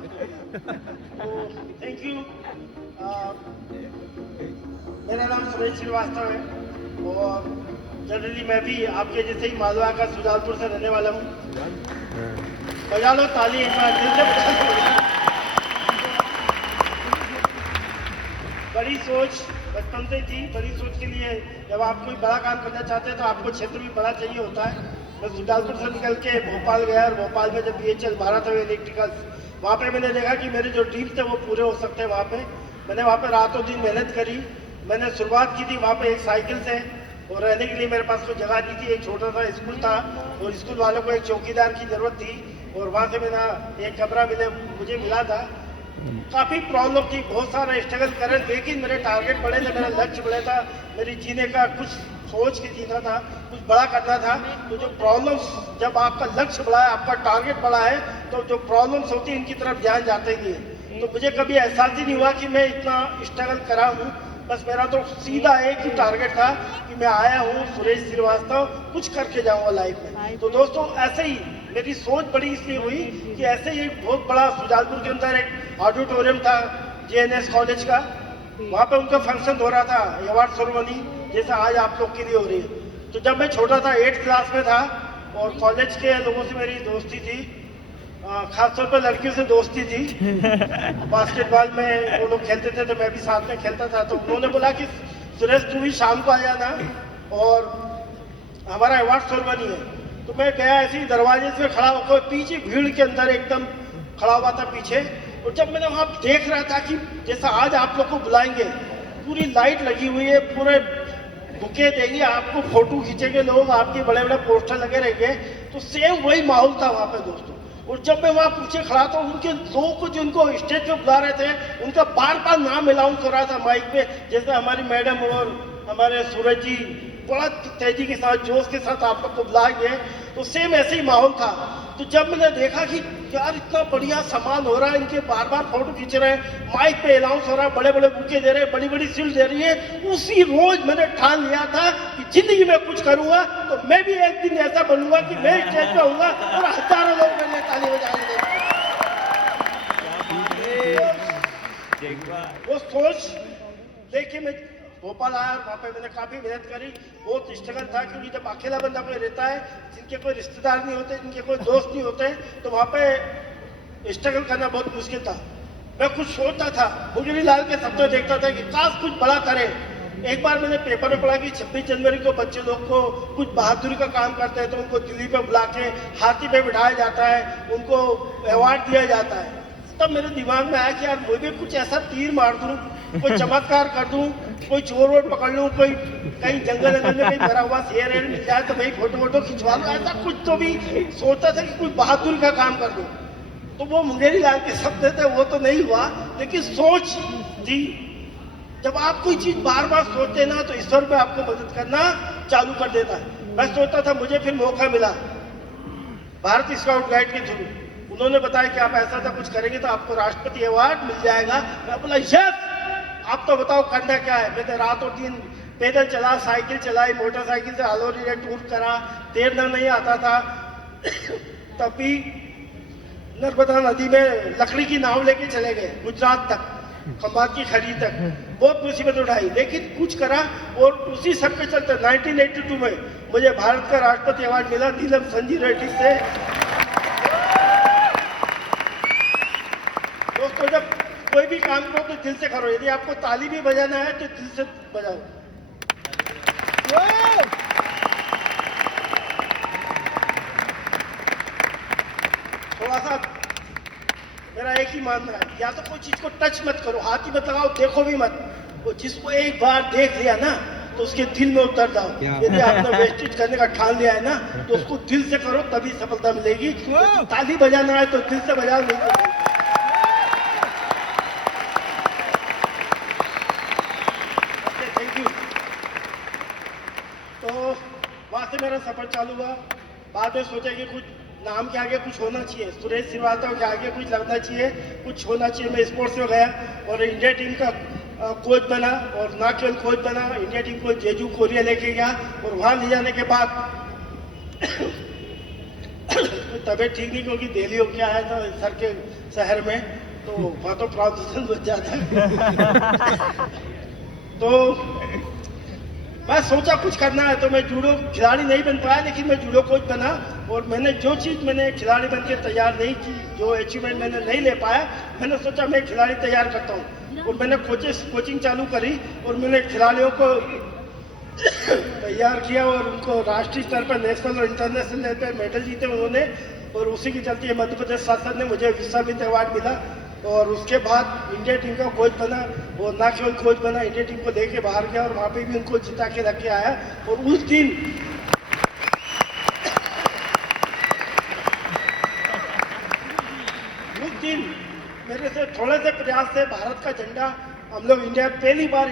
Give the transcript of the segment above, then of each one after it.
तो thank you. मेरा नाम सुरेश श्रीवास्तव है और जनरली मैं भी आपके जैसे ही मालवा का सुजालपुर से रहने वाला हूँ। बजा लो ताली एक बार दिल से बजा लो। बड़ी सोच बचपन से थी। बड़ी सोच के लिए जब आप कोई बड़ा काम करना चाहते हैं तो आपको क्षेत्र भी बड़ा चाहिए होता है। मैं सुजालपुर से निकल के भोपाल गया और भोपाल में जब BHEL भारत इलेक्ट्रिकल, वहाँ पे मैंने देखा कि मेरे जो ड्रीम थे वो पूरे हो सकते हैं। वहाँ पे मैंने वहाँ पे रातों दिन मेहनत करी। मैंने शुरुआत की थी वहाँ पे एक साइकिल से और रहने के लिए मेरे पास कोई जगह नहीं थी। एक छोटा सा स्कूल था और स्कूल वालों को एक चौकीदार की जरूरत थी और वहाँ से मेरा एक कमरा मुझे मिला था। काफ़ी प्रॉब्लम थी, बहुत सारा स्ट्रगल करे, लेकिन मेरे टारगेट बड़े थे, मेरा लक्ष्य बड़े था, मेरी जीने का कुछ सोच के जीना था, कुछ बड़ा करना था। तो जो प्रॉब्लम्स, जब आपका लक्ष्य बड़ा है, आपका टारगेट बड़ा है, तो जो प्रॉब्लम्स होती है इनकी तरफ ध्यान जाते ही है। तो मुझे कभी एहसास ही नहीं हुआ कि मैं इतना स्ट्रगल करा हूँ। बस मेरा तो सीधा एक ही टारगेट था कि मैं आया हूँ सुरेश श्रीवास्तव, कुछ करके जाऊँगा लाइफ में। तो दोस्तों ऐसे ही मेरी सोच बड़ी इसलिए हुई कि ऐसे ही एक बहुत बड़ा सुजालपुर के अंदर एक ऑडिटोरियम था JNS कॉलेज का, वहाँ पे उनका फंक्शन हो रहा था, अवार्ड सेरेमनी जैसा आज आप लोग के लिए हो रही है। तो जब मैं छोटा था 8th क्लास में था और कॉलेज के लोगों से मेरी दोस्ती थी, खासतौर पर लड़कियों से दोस्ती थी। बास्केटबॉल में वो लोग खेलते थे तो मैं भी साथ में खेलता था। तो उन्होंने बोला कि सुरेश तू भी शाम को आ जाना और हमारा अवार्ड सेरेमनी है। तो मैं गया ऐसे ही दरवाजे से खड़ा होकर, पीछे भीड़ के अंदर एकदम खड़ा हुआ था पीछे। और जब मैंने वहाँ देख रहा था कि जैसा आज आप लोग को बुलाएंगे, पूरी लाइट लगी हुई है, पूरे बुके देंगे आपको, फोटो खींचेंगे लोग, आपके बड़े बड़े पोस्टर लगे रहेंगे, तो सेम वही माहौल था वहाँ पे दोस्तों। और जब मैं वहाँ पीछे खड़ा था, उनके लोगों को जो उनको स्टेज पे बुला रहे थे, उनका बार बार नाम अनाउंस हो रहा था माइक पे, जैसे हमारी मैडम और हमारे सूरज जी बड़ा तेजी के साथ, जोश के साथ आप लोग को बुलाएंगे। तो सेम ऐसे ही माहौल था। तो जब मैंने देखा कि यार इतना बढ़िया सामान हो रहा है, इनके बार बार फोटो खींच रहे हैं, माइक पे अनाउंस हो रहा है, बड़े बड़े बुके दे रहे हैं, बड़ी बड़ी सील दे रही है, उसी रोज मैंने ठान लिया था कि जिंदगी में कुछ करूंगा तो मैं भी एक दिन ऐसा बनूंगा कि मैं स्टेज पे होऊंगा और हजारों लोग मेरे लिए ताली बजाएंगे। वो सोच लेके मैं भोपाल आया और वहाँ पे मैंने काफी मेहनत करी। बहुत स्ट्रगल था क्योंकि जब अकेला बंदा कोई रहता है, जिनके कोई रिश्तेदार नहीं होते, जिनके कोई दोस्त नहीं होते, तो वहाँ पे स्ट्रगल करना बहुत मुश्किल था। मैं कुछ सोचता था, मुजरी लाल के सपने देखता था कि काश कुछ बड़ा करे। एक बार मैंने पेपर में पढ़ा कि 26 जनवरी को बच्चे लोग को कुछ बहादुरी का काम करते हैं तो उनको दिल्ली पे बुला के हाथी पे बिठाया जाता है, उनको अवार्ड दिया जाता है। तब मेरे दिमाग में आया कि यार मुझे कुछ ऐसा तीर मार दूं, कोई चमत्कार कर दूं, कोई चोर वोर पकड़ लूं, कोई कहीं जंगल में कहीं मरा हुआ शेर मिल जाए तो भाई फोटो वोटो खिंचवा लूं। ऐसा कुछ तो भी सोचता था कि कुछ बहादुरी का काम कर दूं। तो वो मुंगेरी लाल के सपने थे, वो तो नहीं हुआ, लेकिन सोच थी। जब आप कोई चीज बार बार सोचते ना तो ईश्वर पे आपको मदद करना चालू कर देता है। मैं सोचता था, मुझे फिर मौका मिला भारत स्काउट गाइड के थ्रू। उन्होंने बताया कि आप ऐसा कुछ करेंगे तो आपको राष्ट्रपति अवार्ड मिल जाएगा। मैं बोला यस, आप तो बताओ करना क्या है। मैंने रात और दिन पैदल चला, साइकिल चलाई, मोटरसाइकिल से ऑल ओवर इंडिया टूर करा, तैरना नहीं आता था। तब भी नर्मदा नदी में लकड़ी की नाव लेके चले गए गुजरात तक, खंबात की खड़ी तक। बहुत मुसीबत उठाई लेकिन कुछ करा और उसी सब के चलते 1982 में मुझे भारत का राष्ट्रपति अवार्ड मिला नीलम संजीव रेड्डी से। दोस्तों जब कोई भी काम करो तो दिल से करो। यदि आपको ताली भी बजाना है तो दिल से बजाओ। थोड़ा सा मेरा एक ही मानना है, या तो कोई चीज को टच मत करो, हाथ ही मत लगाओ, देखो भी मत। वो जिसको एक बार देख लिया ना तो उसके दिल में उतर जाओ। यदि आपने वेस्टेज करने का ठान लिया है ना तो उसको दिल से करो, तभी सफलता मिलेगी। ताली बजाना है तो दिल से बजाओ, नहीं तो थैंक यू। तो वहां से मेरा सफर चालू हुआ। बाद में सोचा कि कुछ नाम के आगे कुछ होना चाहिए, सुरेश श्रीवास्तव के आगे कुछ लगना चाहिए, कुछ होना चाहिए। मैं स्पोर्ट्स में गया और इंडिया टीम का कोच बना और ना केवल कोच बना, इंडिया टीम को जेजू कोरिया लेके गया और वहां ले जाने के बाद तबीयत ठीक नहीं, क्योंकि दिल्ली होके आया था सर के शहर में, तो वहाँ तो प्रदूषण बहुत ज़्यादा है। तो मैं सोचा कुछ करना है, तो मैं जूडो खिलाड़ी नहीं बन पाया, लेकिन मैं जूडो कोच बना। और मैंने जो चीज़ मैंने खिलाड़ी बन के तैयार नहीं की, जो अचीवमेंट मैंने नहीं ले पाया, मैंने सोचा मैं खिलाड़ी तैयार करता हूँ। और मैंने कोचिंग चालू करी और मैंने खिलाड़ियों को तैयार किया और उनको राष्ट्रीय स्तर पर, नेशनल और इंटरनेशनल लेवल पर मेडल जीते उन्होंने। और उसी के चलते मध्य प्रदेश शासन ने मुझे विश्वविद्यालय अवार्ड मिला। और उसके बाद इंडिया टीम का कोच बना, और ना केवल कोच बना, इंडिया टीम को लेके बाहर गया और वहाँ पे भी उनको जिता के रख के आया। और उस दिन मेरे से थोड़े से प्रयास से भारत का झंडा, हम लोग इंडिया पहली बार,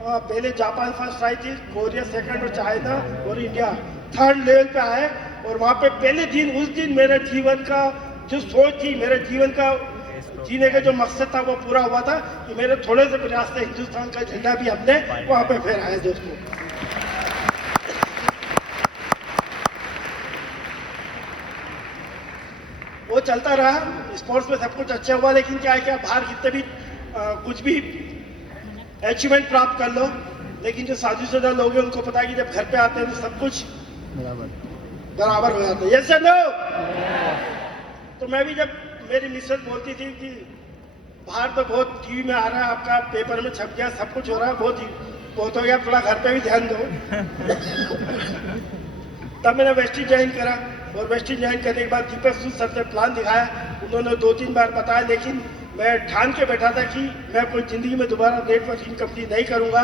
पहले जापान फर्स्ट आई थी, कोरिया सेकंड और चाइना, और इंडिया थर्ड लेवल पे आए। और वहाँ पे पहले दिन, उस दिन मेरे जीवन का जो सोच थी, मेरे जीवन का जीने का जो मकसद था वो पूरा हुआ था कि मेरे थोड़े से प्रयास से हिंदुस्तान का झंडा भी हमने वहाँ पे फहराया दोस्तों। वो चलता रहा, स्पोर्ट्स में सब कुछ अच्छा हुआ, लेकिन क्या है, क्या बाहर कितने भी कुछ भी अचीवमेंट प्राप्त कर लो, लेकिन जो शादीशुदा लोग हैं उनको पता है कि जब घर पे आते हैं तो सब कुछ बराबर हो जाता है। Yes no. तो मैं भी, जब मेरी मिसेस बोलती थी कि बाहर तो बहुत टीवी में आ रहा है, आपका पेपर में छप गया, सब कुछ हो रहा है, बहुत हो गया, थोड़ा घर पे भी ध्यान दो। तब मैंने वेस्टी ज्वाइन करा, और वेस्टी ज्वाइन करने के बाद दीपक सूद सर से प्लान दिखाया। उन्होंने 2-3 बार बताया, लेकिन मैं ठान के बैठा था कि मैं कोई ज़िंदगी में दोबारा नेटवर्किंग कंपनी नहीं करूँगा।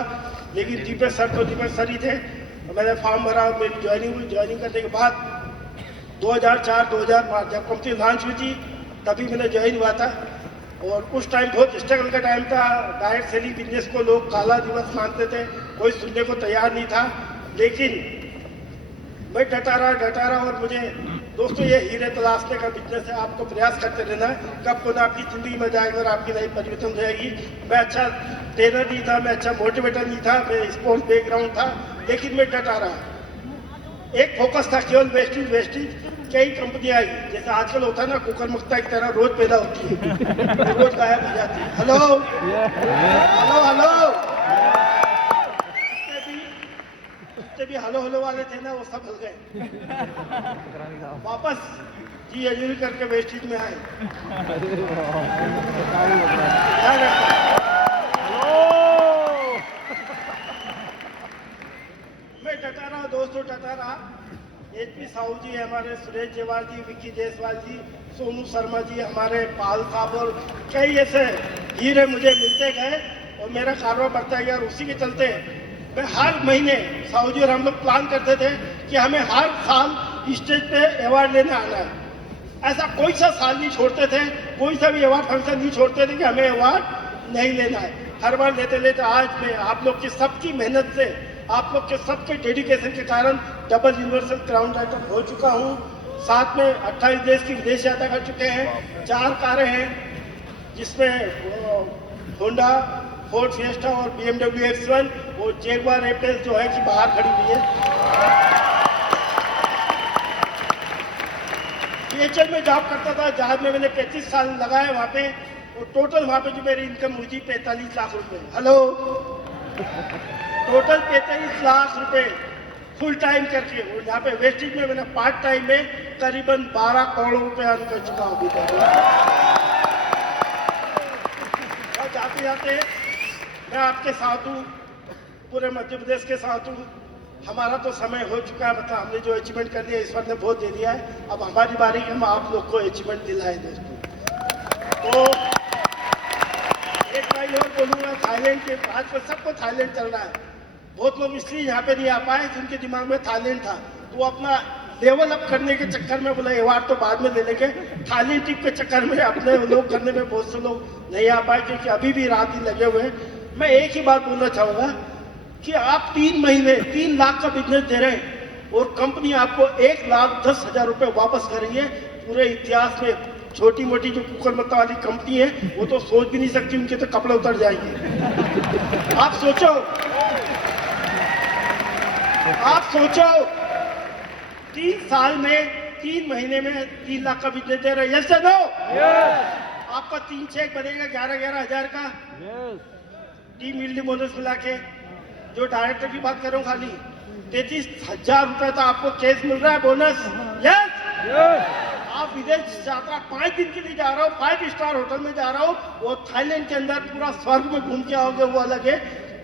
लेकिन दीपक सर ही थे, मैंने फॉर्म भरा और मेरी ज्वाइनिंग हुई। ज्वाइनिंग करने के बाद 2004-2005 जब कंपनी लॉन्च हुई थी, तभी मैंने ज्वाइन हुआ था। और उस टाइम बहुत स्ट्रगल का टाइम था। डायरेक्ट सेलिंग बिजनेस को लोग काला दिवस मानते थे, कोई सुनने को तैयार नहीं था, लेकिन मैं डटा रहा। और मुझे दोस्तों, ये हीरे तलाशने का बिजनेस है, आपको प्रयास करते रहना है, कब को ना आपकी जिंदगी में जाएगा और आपकी लाइफ परिवर्तन हो जाएगी। मैं अच्छा ट्रेनर नहीं था, मैं अच्छा मोटिवेटर नहीं था, मैं स्पोर्ट्स बैकग्राउंड था, लेकिन मैं डटा रहा। एक फोकस था केवल वेस्टेज। कई कंपनियां आई, जैसे आजकल होता है ना, कुकर मुक्ता की तरह रोज पैदा होती है, रोज गायब हो जाती है। हेलो हेलो हेलो, जितने भी हेलो वाले थे ना, वो सब हल गए, वापस जी हजूरी करके वेस्टेज में आए। मैं डटा रहा दोस्तों, डटा रहा। HP साहू जी, हमारे सुरेश जेवाल जी, विक्की जायसवाल जी, सोनू शर्मा जी, हमारे पाल साहब, और कई ऐसे हीरे मुझे मिलते गए और मेरा कारोबार बढ़ता गया। और उसी के चलते मैं हर महीने, साहू जी और हम लोग प्लान करते थे कि हमें हर साल स्टेज पे अवार्ड लेने आना है। ऐसा कोई सा साल नहीं छोड़ते थे, कोई सा भी अवार्ड फंक्शन नहीं छोड़ते थे कि हमें अवार्ड नहीं लेना है। हर बार लेते लेते आज मैं आप लोग की सबकी मेहनत से, आप लोग के सबके डेडिकेशन के कारण डबल यूनिवर्सल क्राउन राइटर हो चुका हूँ। साथ में 28 देश की विदेश यात्रा कर चुके हैं। 4 कारें हैं, जिसमें होंडा, फोर्ड फिएस्टा और BMW X1 और जैगुआर एपेस जो है कि बाहर खड़ी हुई है। PHL में जॉब करता था, जहाज में मैंने 35 साल लगाए वहाँ पे, और टोटल वहाँ पे जो मेरी इनकम हुई थी 45 लाख रुपए। हेलो, टोटल 45 लाख रुपए फुल टाइम करके। और यहाँ पे वेस्टेज में मैंने पार्ट टाइम में करीबन 12 करोड़ रुपए अर्न कर चुका हूँ अभी तक। और जाते जाते मैं आपके साथ हूँ, पूरे मध्य प्रदेश के साथ हूँ। हमारा तो समय हो चुका है, मतलब हमने जो अचीवमेंट कर लिया ईश्वर ने बहुत दे दिया है। अब हमारी बारी है, हम आप लोग को अचीवमेंट दिलाएं दोस्तों। तो एक लाइन और बोलूँगा, थाईलैंड के, आजकल सबको थाईलैंड चल रहा है। बहुत लोग इसलिए यहाँ पे नहीं आ पाए कि उनके दिमाग में थाईलैंड था, तो वो अपना लेवल अप करने के चक्कर में बोला अवार्ड तो बाद में ले लेंगे, थाईलैंड ट्रिप के चक्कर में अपने लोग करने में बहुत से लोग नहीं आ पाए, क्योंकि अभी भी रात ही लगे हुए हैं। मैं एक ही बात बोलना चाहूँगा कि आप 3 महीने 3 लाख का बिजनेस दे रहे हैं और कंपनी आपको 1,10,000 रुपये वापस कर रही है। पूरे इतिहास में छोटी मोटी जो कुकर मत्ता वाली कंपनी है वो तो सोच भी नहीं सकती, उनके तो कपड़े उतर जाएंगे। आप सोचो 3 साल में 3 महीने में 3 लाख का बिजनेस दे रहे हैं, यस या नो? आपका 3 चेक बनेगा 11-11 हजार का, टीम बिल्डिंग बोनस मिला के। जो डायरेक्टर की बात करूं खाली 33,000 रुपए तो आपको केस मिल रहा है बोनस, यस। आप विदेश यात्रा 5 दिन के लिए जा रहा हो, 5 स्टार होटल में जा रहा हो, वो थाईलैंड के अंदर पूरा स्वर्ग में घूम के आओगे, वो अलग है।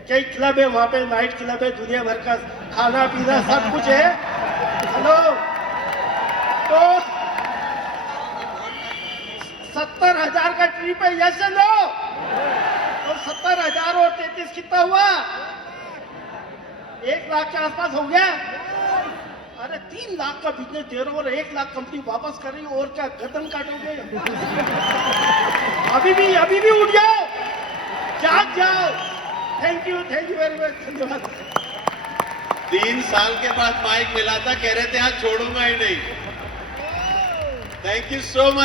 कई क्लब है वहां पे, नाइट क्लब है, दुनिया भर का खाना पीना सब कुछ है। हेलो, तो 70,000 का ट्रिप है, यस नो? तो 70,000 और 33 कितना हुआ? 1 लाख के आसपास हो गया। अरे 3 लाख का बिजनेस दे रहे हो और 1 लाख कंपनी वापस कर रही हो, और क्या गर्दन काटोगे? अभी भी उठ जाओ, जाग जाओ। थैंक यू वेरी मच, धन्यवाद। 3 साल के बाद माइक मिला था, कह रहे थे आज छोड़ूंगा ही नहीं। Thank you so much.